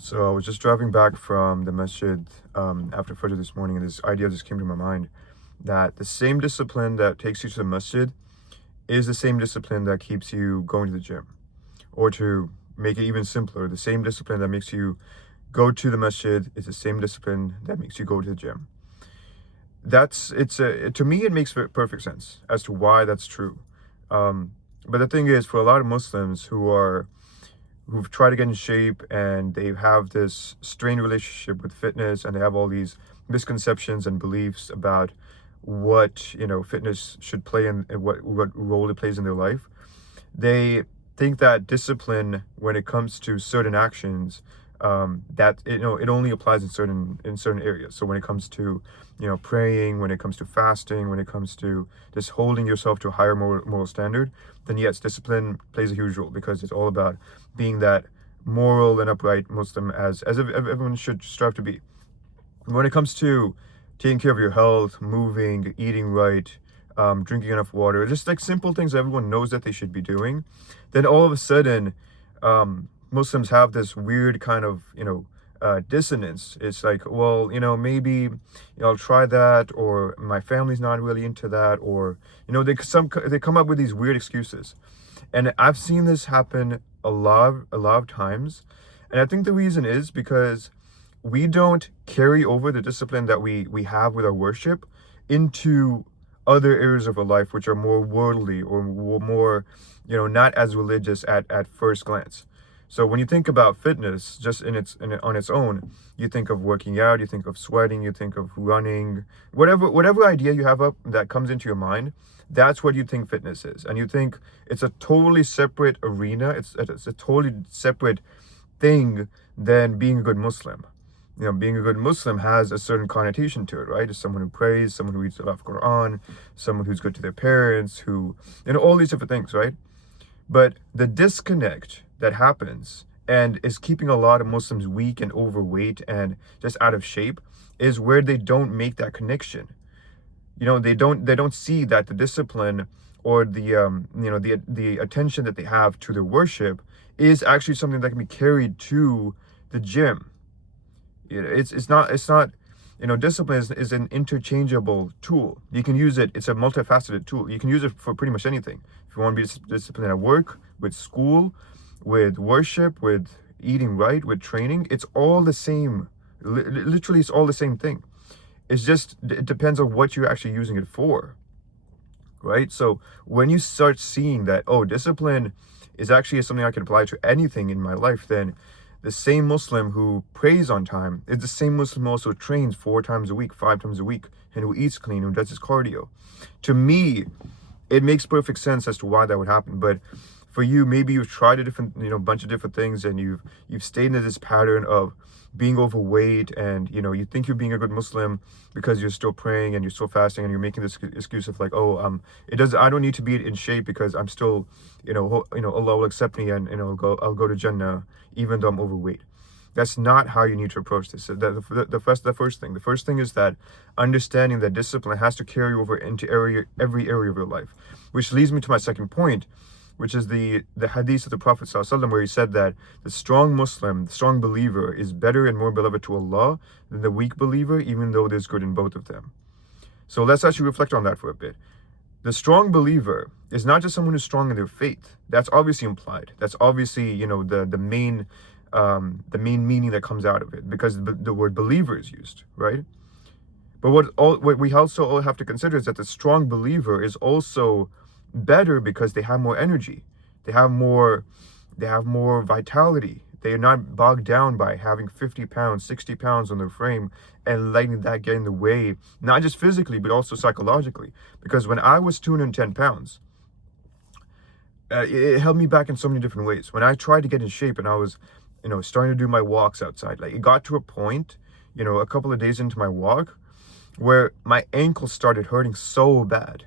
So I was just driving back from the masjid after Fajr this morning, and this idea just came to my mind that the same discipline that takes you to the masjid is the same discipline that keeps you going to the gym. Or to make it even simpler, the same discipline that makes you go to the masjid is the same discipline that makes you go to the gym. To me, it makes perfect sense as to why that's true. Um, but the thing is, for a lot of Muslims who've tried to get in shape and they have this strained relationship with fitness, and they have all these misconceptions and beliefs about what fitness should play in, and what role it plays in their life. They think that discipline, when it comes to certain actions, that it only applies in certain areas. So when it comes to praying, when it comes to fasting, when it comes to just holding yourself to a higher moral standard, then yes, discipline plays a huge role, because it's all about being that moral and upright Muslim, as everyone should strive to be. When it comes to taking care of your health, moving, eating right, drinking enough water, just like simple things that everyone knows that they should be doing, then all of a sudden, Muslims have this weird kind of, dissonance. It's like, well, maybe, I'll try that, or my family's not really into that, or, they come up with these weird excuses. And I've seen this happen a lot of times. And I think the reason is because we don't carry over the discipline that we have with our worship into other areas of our life, which are more worldly, or more, not as religious at first glance. So when you think about fitness, just on its own, you think of working out, you think of sweating, you think of running, whatever idea you have up that comes into your mind, that's what you think fitness is. And you think it's a totally separate arena, it's a totally separate thing than being a good Muslim. Being a good Muslim has a certain connotation to it, right? It's someone who prays, someone who reads a lot of Quran, someone who's good to their parents, who, all these different things, right? But the disconnect that happens and is keeping a lot of Muslims weak and overweight and just out of shape is where they don't make that connection. They don't see that the discipline, or the attention that they have to their worship, is actually something that can be carried to the gym. It's not discipline is an interchangeable tool. You can use it. It's a multifaceted tool. You can use it for pretty much anything. If you want to be disciplined at work, with school, with worship, with eating right, with training, it's all the same. Literally, it's all the same thing. It depends on what you're actually using it for, right? So when you start seeing that, oh, discipline is actually something I can apply to anything in my life, then the same Muslim who prays on time is the same Muslim who also trains 4 times a week, 5 times a week, and who eats clean, who does his cardio. To me, it makes perfect sense as to why that would happen. But for you, maybe you've tried a different, bunch of different things, and you've stayed in this pattern of being overweight, and you think you're being a good Muslim because you're still praying and you're still fasting, and you're making this excuse of like, oh, I don't need to be in shape because I'm still, Allah will accept me, and I'll go to Jannah even though I'm overweight. That's not how you need to approach this. The first thing is that understanding that discipline has to carry over into every area of your life, which leads me to my second point, which is the hadith of the Prophet ﷺ, where he said that the strong Muslim, the strong believer, is better and more beloved to Allah than the weak believer, even though there's good in both of them. So let's actually reflect on that for a bit. The strong believer is not just someone who's strong in their faith. That's obviously implied. That's obviously, the main meaning that comes out of it, because the word believer is used, right? But what we also all have to consider is that the strong believer is also better because they have more energy, they have more vitality. They are not bogged down by having 50 pounds, 60 pounds on their frame and letting that get in the way, not just physically but also psychologically. Because when I was 210 pounds, it held me back in so many different ways. When I tried to get in shape and I was starting to do my walks outside, like, it got to a point, a couple of days into my walk, where my ankles started hurting so bad.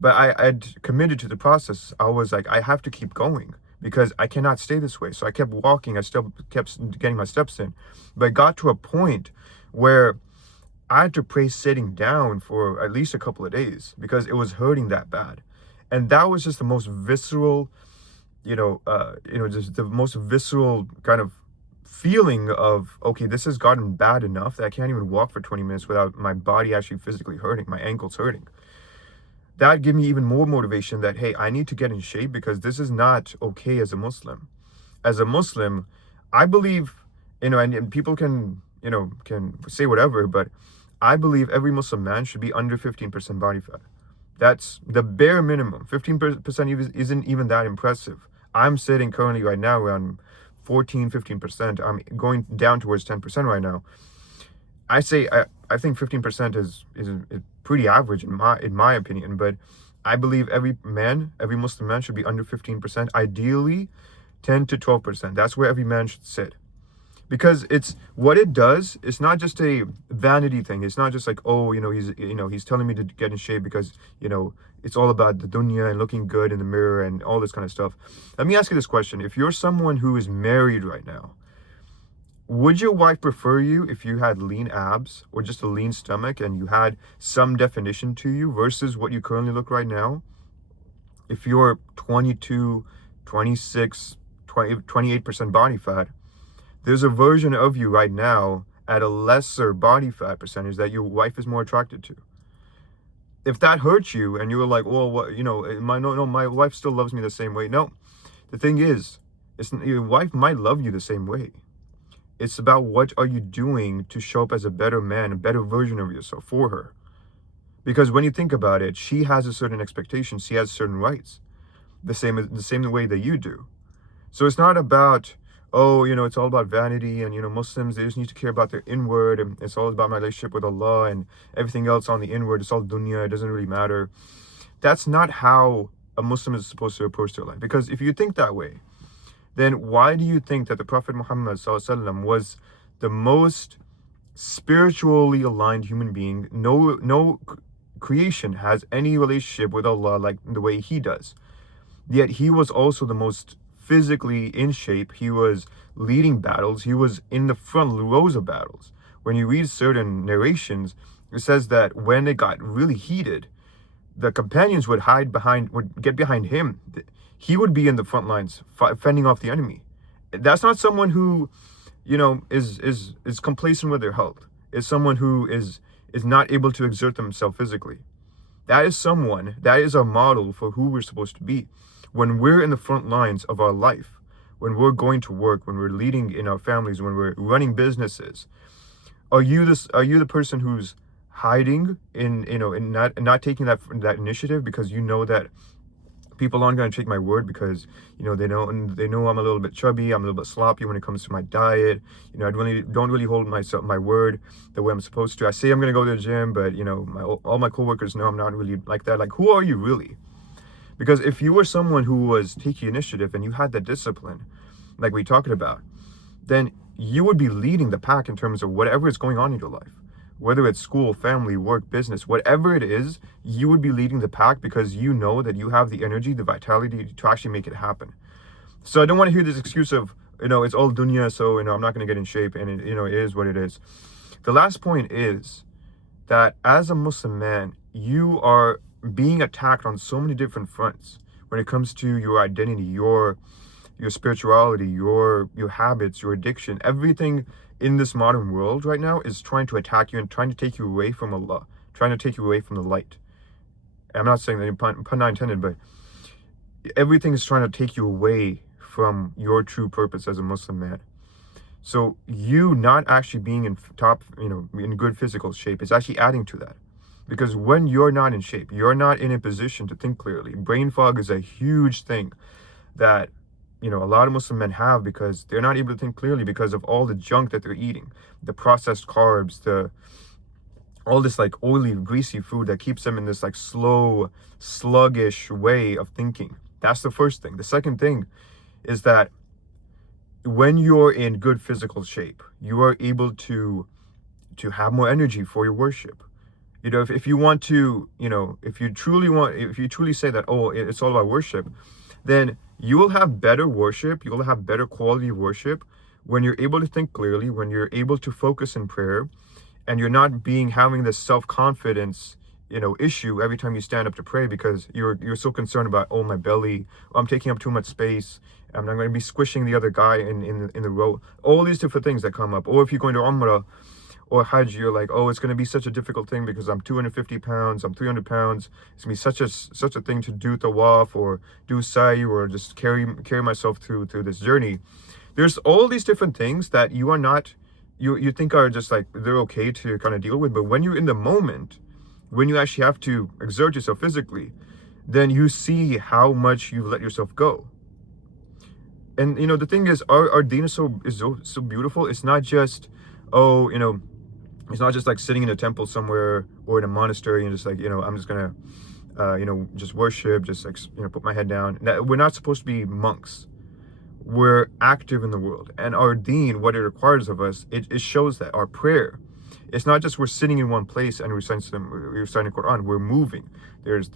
But I'd committed to the process. I was like, I have to keep going because I cannot stay this way. So I kept walking. I still kept getting my steps in. But it got to a point where I had to pray sitting down for at least a couple of days because it was hurting that bad. And that was just the most visceral, just the most visceral kind of feeling of, okay, this has gotten bad enough that I can't even walk for 20 minutes without my body actually physically hurting, my ankles hurting. That gave me even more motivation that, hey, I need to get in shape because this is not okay as a Muslim. As a Muslim, I believe, and people can, can say whatever, but I believe every Muslim man should be under 15% body fat. That's the bare minimum. 15% isn't even that impressive. I'm sitting currently right now around 14, 15%. I'm going down towards 10% right now. I think 15% is pretty average in my opinion, but I believe every Muslim man should be under 15%, ideally 10 to 12%. That's where every man should sit. Because it's what it does, it's not just a vanity thing. It's not just like, oh, he's telling me to get in shape because, it's all about the dunya and looking good in the mirror and all this kind of stuff. Let me ask you this question. If you're someone who is married right now, would your wife prefer you if you had lean abs or just a lean stomach and you had some definition to you versus what you currently look right now? If you're 22, 26, 20, 28% body fat, there's a version of you right now at a lesser body fat percentage that your wife is more attracted to. If that hurts you and you were like, well, what, my wife still loves me the same way. No, the thing is, your wife might love you the same way. It's about what are you doing to show up as a better man, a better version of yourself for her. Because when you think about it, she has a certain expectation. She has certain rights, the same way that you do. So it's not about, oh, it's all about vanity and, Muslims, they just need to care about their inward and it's all about my relationship with Allah and everything else on the inward. It's all dunya. It doesn't really matter. That's not how a Muslim is supposed to approach their life. Because if you think that way, then why do you think that the Prophet Muhammad ﷺ was the most spiritually aligned human being? No creation has any relationship with Allah like the way he does. Yet he was also the most physically in shape. He was leading battles. He was in the front rows of battles. When you read certain narrations, it says that when it got really heated, the companions would get behind him. He would be in the front lines, fending off the enemy. That's not someone who, is complacent with their health. It's someone who is not able to exert themselves physically. That is a model for who we're supposed to be. When we're in the front lines of our life, when we're going to work, when we're leading in our families, when we're running businesses, are you the person who's hiding in not taking that initiative because you know that people aren't going to take my word because, they know I'm a little bit chubby, I'm a little bit sloppy when it comes to my diet. I don't really hold my word the way I'm supposed to. I say I'm going to go to the gym, but, all my coworkers know I'm not really like that. Like, who are you really? Because if you were someone who was taking initiative and you had that discipline, like we talked about, then you would be leading the pack in terms of whatever is going on in your life. Whether it's school, family, work, business, whatever it is, you would be leading the pack because you know that you have the energy, the vitality to actually make it happen. So I don't want to hear this excuse of, it's all dunya, so, I'm not going to get in shape, and, it is what it is. The last point is that as a Muslim man, you are being attacked on so many different fronts when it comes to your identity, your spirituality, your habits, your addiction. Everything in this modern world right now is trying to attack you and trying to take you away from Allah, trying to take you away from the light. I'm not saying that pun not intended, but everything is trying to take you away from your true purpose as a Muslim man. So you not actually being in in good physical shape is actually adding to that. Because when you're not in shape, you're not in a position to think clearly. Brain fog is a huge thing that a lot of Muslim men have because they're not able to think clearly because of all the junk that they're eating, the processed carbs, all this like oily, greasy food that keeps them in this like slow, sluggish way of thinking. That's the first thing. The second thing is that when you're in good physical shape, you are able to have more energy for your worship. If you want to, if you truly say that, oh, it's all about worship, then you will have better worship, you will have better quality of worship when you're able to think clearly, when you're able to focus in prayer, and you're not having this self-confidence issue every time you stand up to pray, because you're so concerned about, oh, my belly, I'm taking up too much space, I'm not going to be squishing the other guy in the row, all these different things that come up. Or if you're going to Umrah or Hajj, you're like, oh, it's going to be such a difficult thing because I'm 250 pounds, I'm 300 pounds, it's going to be such a thing to do tawaf or do sa'i or just carry myself through this journey. There's all these different things that you are not, you think are just like, they're okay to kind of deal with. But when you're in the moment, when you actually have to exert yourself physically, then you see how much you've let yourself go. And the thing is, our deen is so beautiful. It's not just, oh, it's not just like sitting in a temple somewhere or in a monastery and just like, I'm just gonna just worship, just like, put my head down. We're not supposed to be monks. We're active in the world, and our deen, what it requires of us, it shows that our prayer, it's not just we're sitting in one place and we're reciting Quran. We're moving. There's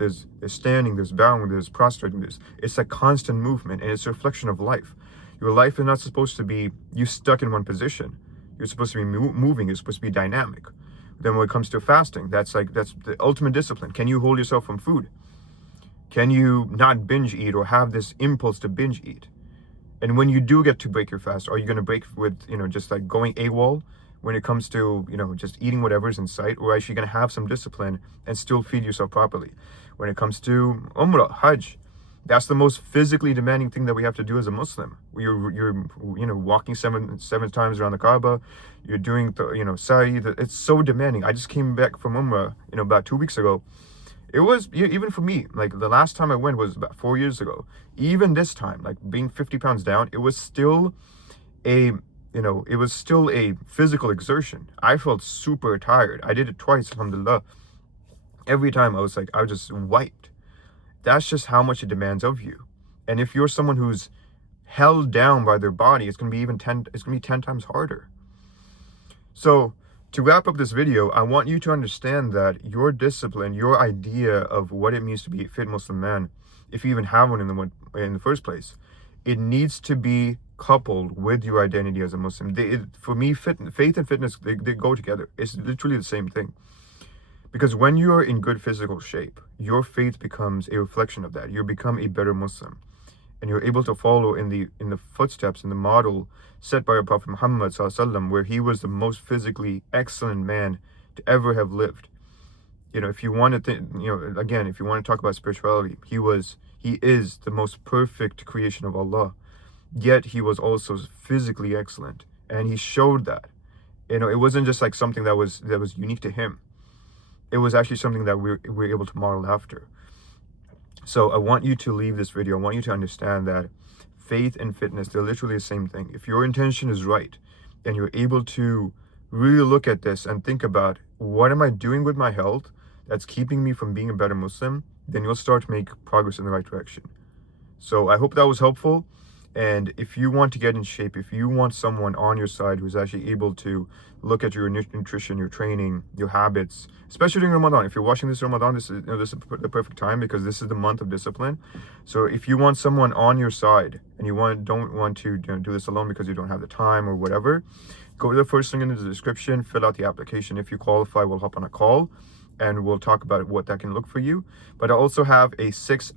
standing, there's bowing, there's prostrating. It's a constant movement, and it's a reflection of life. Your life is not supposed to be you stuck in one position. You're supposed to be moving. You're supposed to be dynamic. Then when it comes to fasting, that's the ultimate discipline. Can you hold yourself from food? Can you not binge eat or have this impulse to binge eat? And when you do get to break your fast, are you going to break with, just like going AWOL when it comes to, just eating whatever's in sight? Or are you actually going to have some discipline and still feed yourself properly? When it comes to Umrah, Hajj, that's the most physically demanding thing that we have to do as a Muslim. You're walking seven times around the Kaaba. You're doing, sa'i. It's so demanding. I just came back from Umrah, about 2 weeks ago. It was, even for me, like the last time I went was about 4 years ago. Even this time, like being 50 pounds down, it was still a physical exertion. I felt super tired. I did it twice, alhamdulillah. Every time I was just wiped. That's just how much it demands of you. And if you're someone who's held down by their body, it's going to be 10 times harder. So, to wrap up this video, I want you to understand that your discipline, your idea of what it means to be a fit Muslim man, if you even have one in the first place, it needs to be coupled with your identity as a Muslim. For me, faith and fitness, they go together. It's literally the same thing. Because when you're in good physical shape, your faith becomes a reflection of that. You become a better Muslim. And you're able to follow in the footsteps, in the model set by our Prophet Muhammad ﷺ, where he was the most physically excellent man to ever have lived. If you want to again, if you want to talk about spirituality, he is the most perfect creation of Allah. Yet he was also physically excellent, and he showed that. It wasn't just like something that was unique to him. It was actually something that we're able to model after. So I want you to leave this video. I want you to understand that faith and fitness, they're literally the same thing. If your intention is right and you're able to really look at this and think about, what am I doing with my health that's keeping me from being a better Muslim, then you'll start to make progress in the right direction. So I hope that was helpful. And if you want to get in shape, if you want someone on your side who's actually able to look at your nutrition, your training, your habits, especially during Ramadan. If you're watching this Ramadan, this is the perfect time, because this is the month of discipline. So if you want someone on your side and you don't want to do this alone because you don't have the time or whatever, go to the first link in the description, fill out the application. If you qualify, we'll hop on a call and we'll talk about what that can look for you. But I also have a 6.5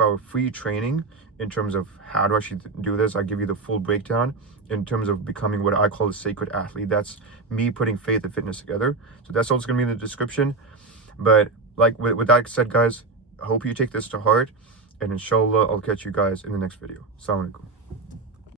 hour free training in terms of how to actually do this. I give you the full breakdown in terms of becoming what I call a sacred athlete. That's me putting faith and fitness together. So that's also going to be in the description. But like with that said, guys, I hope you take this to heart, and inshallah I'll catch you guys in the next video. Assalamu alaikum.